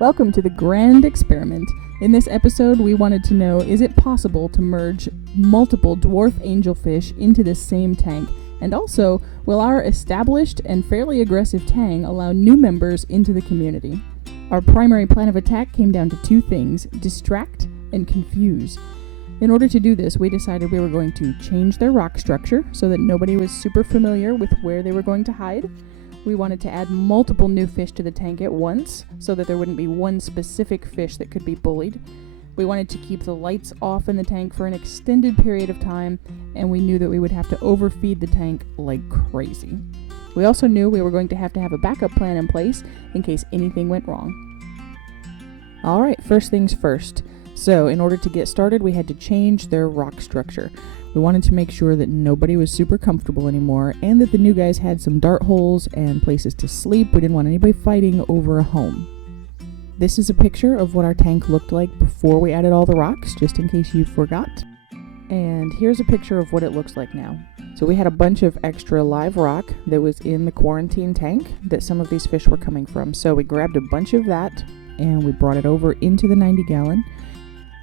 Welcome to the grand experiment. In this episode, we wanted to know, is it possible to merge multiple dwarf angelfish into the same tank? And also, will our established and fairly aggressive tang allow new members into the community? Our primary plan of attack came down to two things: distract and confuse. In order to do this, we decided we were going to change their rock structure so that nobody was super familiar with where they were going to hide. We wanted to add multiple new fish to the tank at once so that there wouldn't be one specific fish that could be bullied. We wanted to keep the lights off in the tank for an extended period of time, and we knew that we would have to overfeed the tank like crazy. We also knew we were going to have a backup plan in place in case anything went wrong. Alright, first things first. So, in order to get started, we had to change their rock structure. We wanted to make sure that nobody was super comfortable anymore, and that the new guys had some dart holes and places to sleep. We didn't want anybody fighting over a home. This is a picture of what our tank looked like before we added all the rocks, just in case you forgot. And here's a picture of what it looks like now. So we had a bunch of extra live rock that was in the quarantine tank that some of these fish were coming from. So we grabbed a bunch of that and we brought it over into the 90-gallon.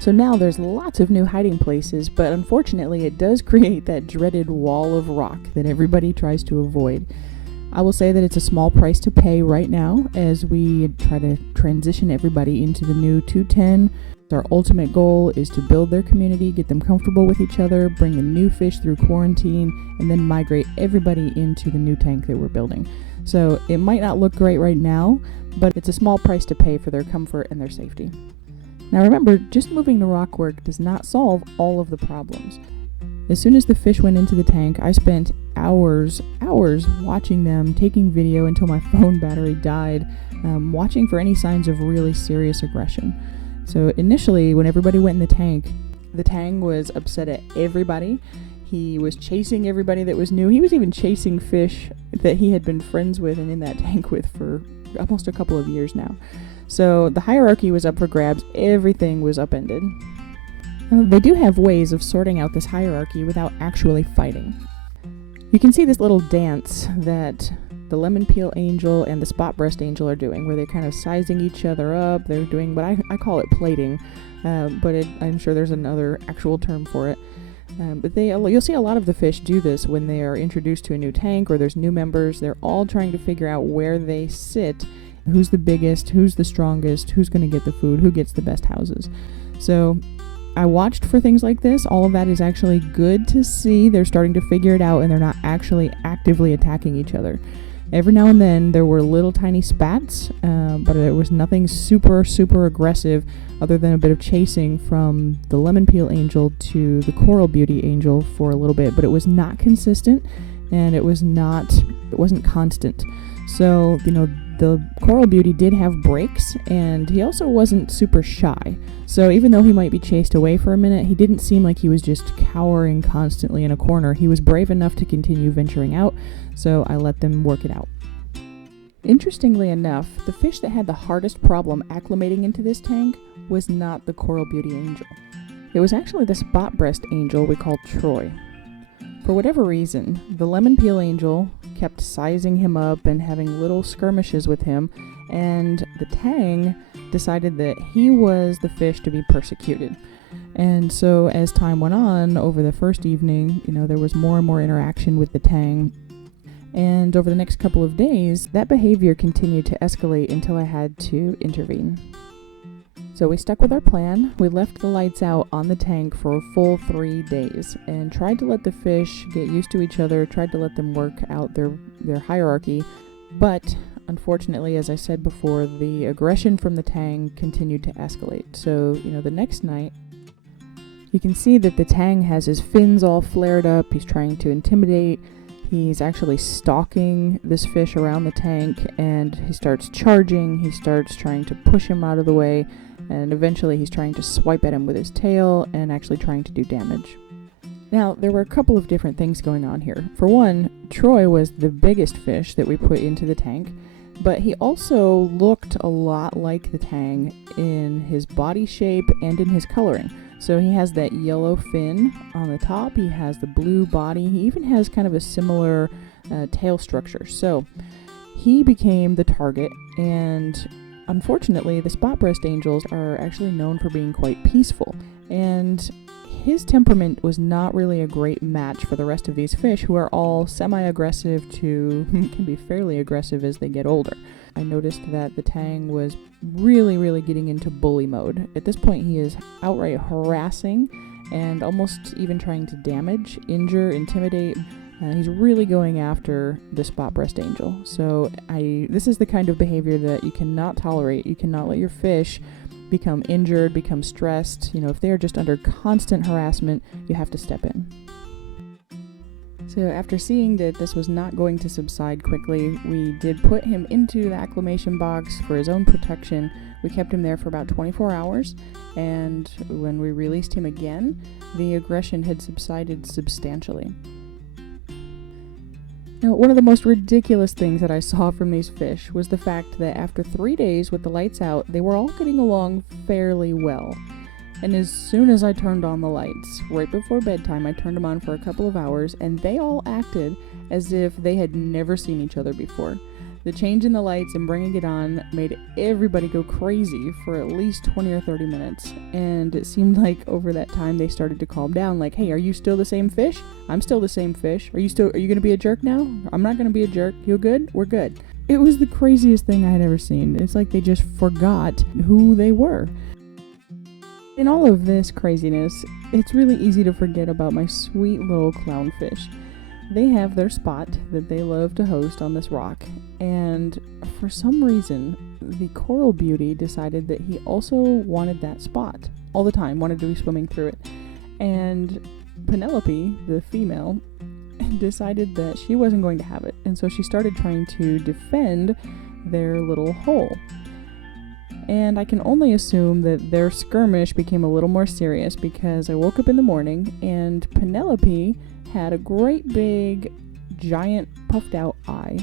So now there's lots of new hiding places, but unfortunately it does create that dreaded wall of rock that everybody tries to avoid. I will say that it's a small price to pay right now as we try to transition everybody into the new 210. Our ultimate goal is to build their community, get them comfortable with each other, bring the new fish through quarantine, and then migrate everybody into the new tank that we're building. So it might not look great right now, but it's a small price to pay for their comfort and their safety. Now remember, just moving the rock work does not solve all of the problems. As soon as the fish went into the tank, I spent hours watching them, taking video until my phone battery died, watching for any signs of really serious aggression. So initially, when everybody went in the tang was upset at everybody. He was chasing everybody that was new. He was even chasing fish that he had been friends with and in that tank with for almost a couple of years now. So the hierarchy was up for grabs. Everything was upended. They do have ways of sorting out this hierarchy without actually fighting. You can see this little dance that the lemonpeel angel and the spot breast angel are doing, where they're kind of sizing each other up. They're doing what I call it plating, but I'm sure there's another actual term for it. But you'll see a lot of the fish do this when they are introduced to a new tank or there's new members. They're all trying to figure out where they sit, who's the biggest, who's the strongest, who's going to get the food, who gets the best houses. So I watched for things like this. All of that is actually good to see. They're starting to figure it out and they're not actually actively attacking each other. Every now and then there were little tiny spats, but there was nothing super aggressive other than a bit of chasing from the lemonpeel angel to the coral beauty angel for a little bit, but it was not consistent and it wasn't constant. So, the coral beauty did have breaks, and he also wasn't super shy. So even though he might be chased away for a minute, he didn't seem like he was just cowering constantly in a corner. He was brave enough to continue venturing out, so I let them work it out. Interestingly enough, the fish that had the hardest problem acclimating into this tank was not the coral beauty angel. It was actually the spot breast angel we called Troy. For whatever reason, the lemonpeel angel kept sizing him up and having little skirmishes with him, and the tang decided that he was the fish to be persecuted. And so as time went on, over the first evening, there was more and more interaction with the tang. And over the next couple of days, that behavior continued to escalate until I had to intervene. So we stuck with our plan. We left the lights out on the tank for a full 3 days and tried to let the fish get used to each other, tried to let them work out their hierarchy. But unfortunately, as I said before, the aggression from the tang continued to escalate. So, the next night, you can see that the tang has his fins all flared up. He's trying to intimidate. He's actually stalking this fish around the tank, and he starts charging. He starts trying to push him out of the way, and eventually he's trying to swipe at him with his tail and actually trying to do damage. Now, there were a couple of different things going on here. For one, Troy was the biggest fish that we put into the tank, but he also looked a lot like the tang in his body shape and in his coloring. So he has that yellow fin on the top, he has the blue body, he even has kind of a similar tail structure. So he became the target, and Unfortunately, the spot breast angels are actually known for being quite peaceful, and his temperament was not really a great match for the rest of these fish, who are all semi-aggressive to can be fairly aggressive as they get older. I noticed that the tang was really getting into bully mode. At this point, he is outright harassing and almost even trying to damage, injure, intimidate. He's really going after the spot breast angel. So this is the kind of behavior that you cannot tolerate. You cannot let your fish become injured, become stressed. If they are just under constant harassment, you have to step in. So after seeing that this was not going to subside quickly, we did put him into the acclimation box for his own protection. We kept him there for about 24 hours, and when we released him again, the aggression had subsided substantially. Now, one of the most ridiculous things that I saw from these fish was the fact that after 3 days with the lights out, they were all getting along fairly well. And as soon as I turned on the lights, right before bedtime, I turned them on for a couple of hours, and they all acted as if they had never seen each other before. The change in the lights and bringing it on made everybody go crazy for at least 20 or 30 minutes. And it seemed like over that time they started to calm down, like, hey, are you still the same fish? I'm still the same fish. Are you going to be a jerk now? I'm not going to be a jerk. You good? We're good. It was the craziest thing I had ever seen. It's like they just forgot who they were. In all of this craziness, it's really easy to forget about my sweet little clownfish. They have their spot that they love to host on this rock, and for some reason, the coral beauty decided that he also wanted that spot all the time, wanted to be swimming through it. And Penelope, the female, decided that she wasn't going to have it, and so she started trying to defend their little hole. And I can only assume that their skirmish became a little more serious because I woke up in the morning and Penelope had a great big, giant, puffed out eye,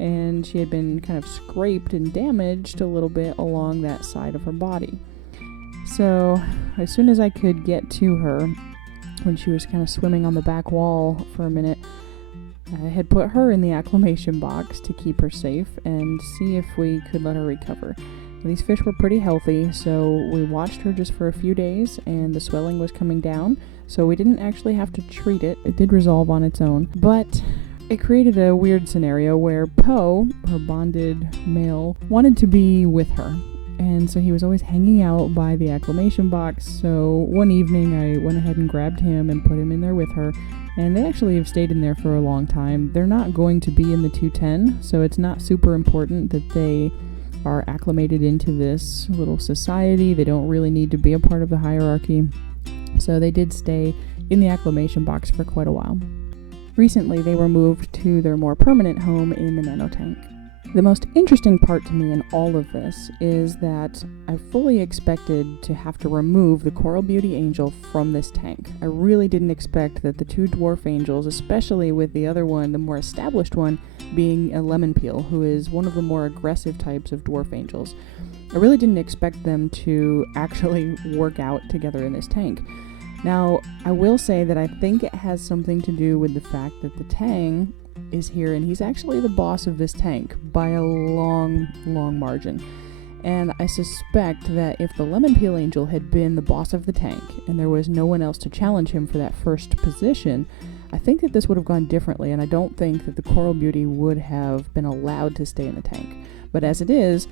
and she had been kind of scraped and damaged a little bit along that side of her body. So as soon as I could get to her, when she was kind of swimming on the back wall for a minute, I had put her in the acclimation box to keep her safe and see if we could let her recover. These fish were pretty healthy, so we watched her just for a few days, and the swelling was coming down, so we didn't actually have to treat it. It did resolve on its own, but it created a weird scenario where Poe, her bonded male, wanted to be with her, and so he was always hanging out by the acclimation box. So one evening I went ahead and grabbed him and put him in there with her, and they actually have stayed in there for a long time. They're not going to be in the 210, so it's not super important that they are acclimated into this little society. They don't really need to be a part of the hierarchy. So they did stay in the acclimation box for quite a while. Recently, they were moved to their more permanent home in the nanotank. The most interesting part to me in all of this is that I fully expected to have to remove the Coral Beauty Angel from this tank. I really didn't expect that the two dwarf angels, especially with the other one, the more established one, being a lemonpeel, who is one of the more aggressive types of dwarf angels. I really didn't expect them to actually work out together in this tank. Now, I will say that I think it has something to do with the fact that the tang is here, and he's actually the boss of this tank by a long margin. And I suspect that if the lemonpeel angel had been the boss of the tank and there was no one else to challenge him for that first position, I think that this would have gone differently, and I don't think that the Coral Beauty would have been allowed to stay in the tank. But as it is,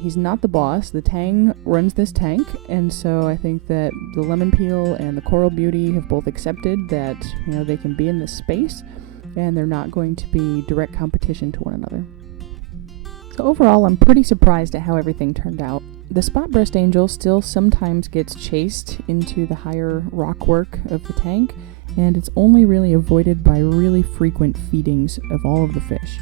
he's not the boss. The tang runs this tank, and so I think that the lemonpeel and the Coral Beauty have both accepted that they can be in this space, and they're not going to be direct competition to one another. So overall, I'm pretty surprised at how everything turned out. The spot breast angel still sometimes gets chased into the higher rockwork of the tank, and it's only really avoided by really frequent feedings of all of the fish.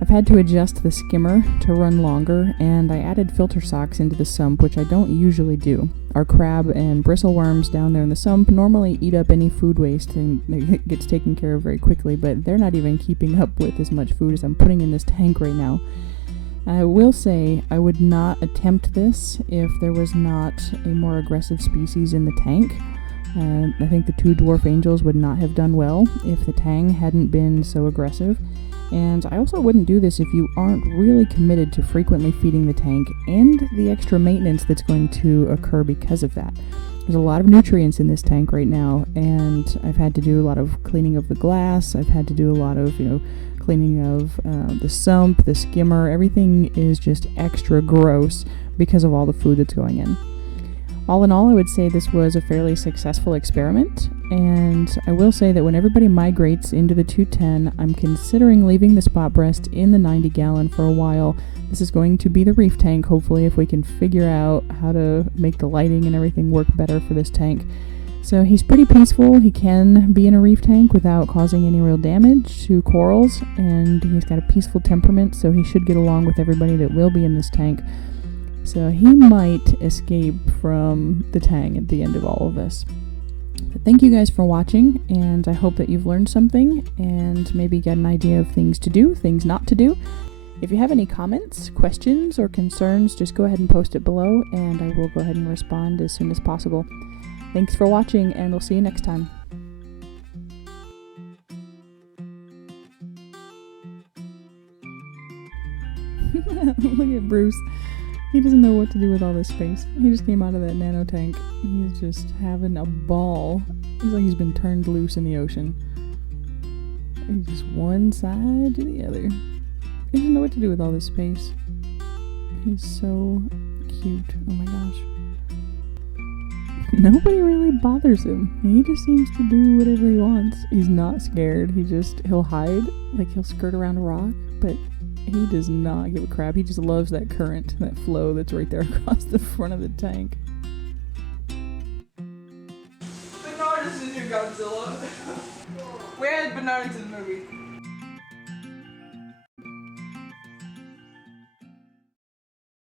I've had to adjust the skimmer to run longer, and I added filter socks into the sump, which I don't usually do. Our crab and bristleworms down there in the sump normally eat up any food waste, and it gets taken care of very quickly, but they're not even keeping up with as much food as I'm putting in this tank right now. I will say I would not attempt this if there was not a more aggressive species in the tank. I think the 2 dwarf angels would not have done well if the tang hadn't been so aggressive. And I also wouldn't do this if you aren't really committed to frequently feeding the tank and the extra maintenance that's going to occur because of that. There's a lot of nutrients in this tank right now, and I've had to do a lot of cleaning of the glass. I've had to do a lot of, cleaning of the sump, the skimmer. Everything is just extra gross because of all the food that's going in. All in all, I would say this was a fairly successful experiment, and I will say that when everybody migrates into the 210, I'm considering leaving the spot breast in the 90 gallon for a while. This is going to be the reef tank, hopefully, if we can figure out how to make the lighting and everything work better for this tank. So he's pretty peaceful. He can be in a reef tank without causing any real damage to corals, and he's got a peaceful temperament, so he should get along with everybody that will be in this tank. So he might escape from the tang at the end of all of this. But thank you guys for watching, and I hope that you've learned something and maybe got an idea of things to do, things not to do. If you have any comments, questions, or concerns, just go ahead and post it below, and I will go ahead and respond as soon as possible. Thanks for watching, and we'll see you next time. Look at Bruce. He doesn't know what to do with all this space. He just came out of that nano tank. He's just having a ball. He's like he's been turned loose in the ocean. He's just one side to the other. He doesn't know what to do with all this space. He's so cute. Oh my gosh. Nobody really bothers him. He just seems to do whatever he wants. He's not scared. He'll hide. Like he'll skirt around a rock, but he does not give a crap. He just loves that current, that flow that's right there across the front of the tank. Bernard is the new Godzilla. Where is Bernard in the movie?